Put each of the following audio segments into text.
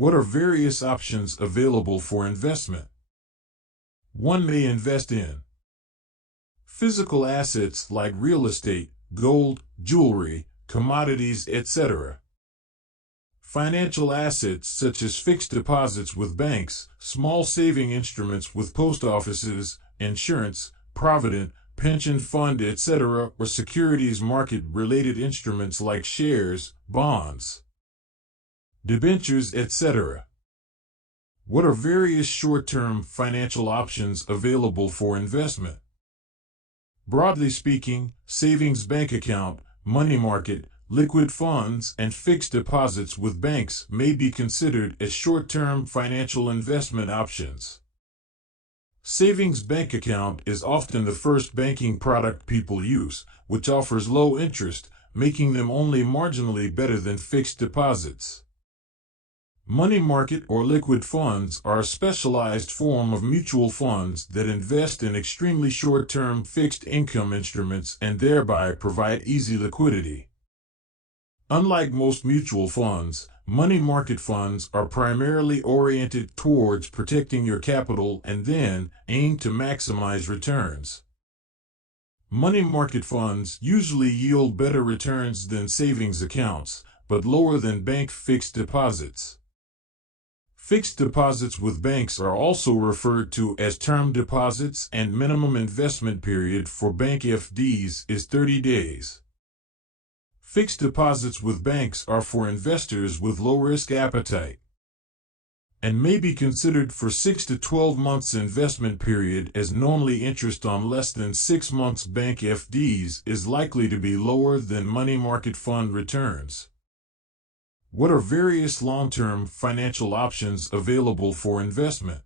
What are various options available for investment? One may invest in physical assets like real estate, gold, jewelry, commodities, etc. Financial assets such as fixed deposits with banks, small saving instruments with post offices, insurance, Provident, pension fund, etc., or securities market-related instruments like shares, bonds, debentures, etc. What are various short-term financial options available for investment? Broadly speaking, savings bank account, money market, liquid funds, and fixed deposits with banks may be considered as short-term financial investment options. Savings bank account is often the first banking product people use, which offers low interest, making them only marginally better than fixed deposits. Money market or liquid funds are a specialized form of mutual funds that invest in extremely short-term fixed income instruments and thereby provide easy liquidity. Unlike most mutual funds, money market funds are primarily oriented towards protecting your capital and then aim to maximize returns. Money market funds usually yield better returns than savings accounts, but lower than bank fixed deposits. Fixed deposits with banks are also referred to as term deposits, and minimum investment period for bank FDs is 30 days. Fixed deposits with banks are for investors with low risk appetite and may be considered for 6 to 12 months investment period, as normally interest on less than 6 months bank FDs is likely to be lower than money market fund returns. What are various long-term financial options available for investment?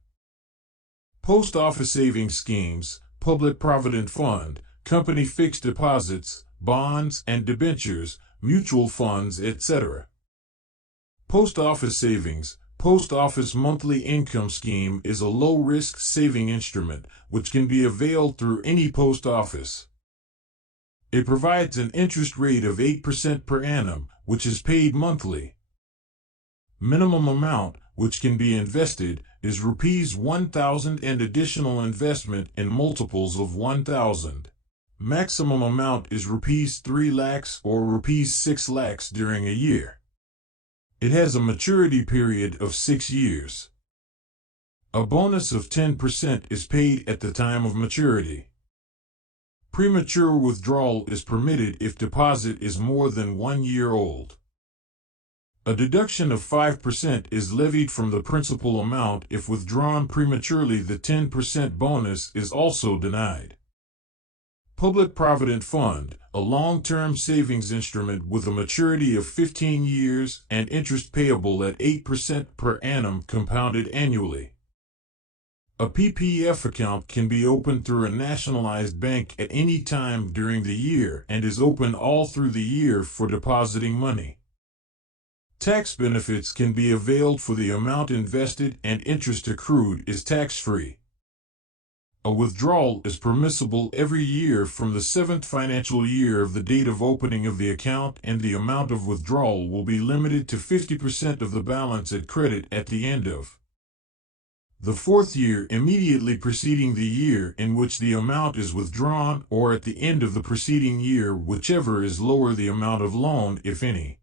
Post office savings schemes, public provident fund, company fixed deposits, bonds and debentures, mutual funds, etc. Post office savings. Post office monthly income scheme is a low-risk saving instrument which can be availed through any post office. It provides an interest rate of 8% per annum, which is paid monthly. Minimum amount, which can be invested, is Rs 1,000 and additional investment in multiples of 1,000. Maximum amount is Rs 3 lakhs or Rs 6 lakhs during a year. It has a maturity period of 6 years. A bonus of 10% is paid at the time of maturity. Premature withdrawal is permitted if deposit is more than 1 year old. A deduction of 5% is levied from the principal amount if withdrawn prematurely. The 10% bonus is also denied. Public Provident Fund, a long-term savings instrument with a maturity of 15 years and interest payable at 8% per annum compounded annually. A PPF account can be opened through a nationalized bank at any time during the year and is open all through the year for depositing money. Tax benefits can be availed for the amount invested, and interest accrued is tax-free. A withdrawal is permissible every year from the 7th financial year of the date of opening of the account, and the amount of withdrawal will be limited to 50% of the balance at credit at the end of the 4th year immediately preceding the year in which the amount is withdrawn, or at the end of the preceding year, whichever is lower the amount of loan, if any.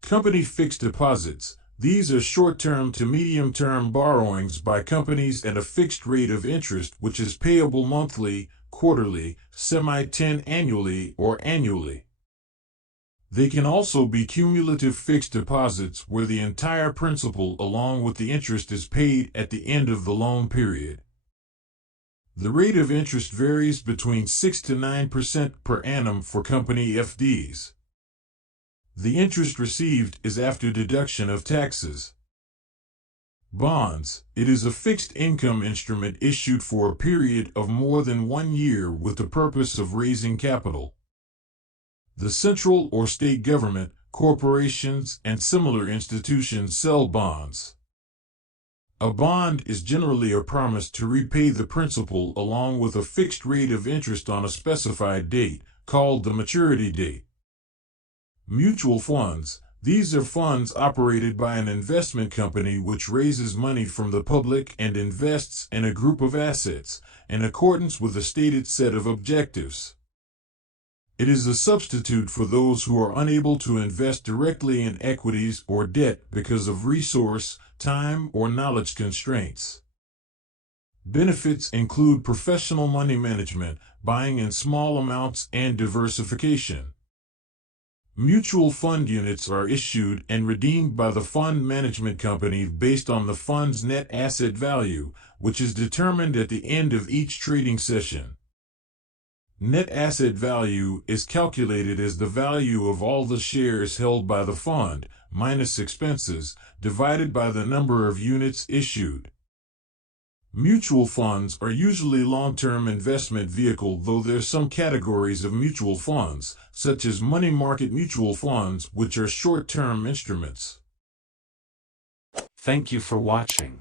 Company fixed deposits. These are short-term to medium-term borrowings by companies at a fixed rate of interest which is payable monthly, quarterly, semi-annually, or annually. They can also be cumulative fixed deposits where the entire principal along with the interest is paid at the end of the loan period. The rate of interest varies between 6 to 9% per annum for company FDs. The interest received is after deduction of taxes. Bonds. It is a fixed income instrument issued for a period of more than 1 year with the purpose of raising capital. The central or state government, corporations, and similar institutions sell bonds. A bond is generally a promise to repay the principal along with a fixed rate of interest on a specified date, called the maturity date. Mutual funds. These are funds operated by an investment company which raises money from the public and invests in a group of assets, in accordance with a stated set of objectives. It is a substitute for those who are unable to invest directly in equities or debt because of resource, time, or knowledge constraints. Benefits include professional money management, buying in small amounts, and diversification. Mutual fund units are issued and redeemed by the fund management company based on the fund's net asset value, which is determined at the end of each trading session. Net asset value is calculated as the value of all the shares held by the fund, minus expenses, divided by the number of units issued. Mutual funds are usually long-term investment vehicle, though there are some categories of mutual funds, such as money market mutual funds, which are short-term instruments. Thank you for watching.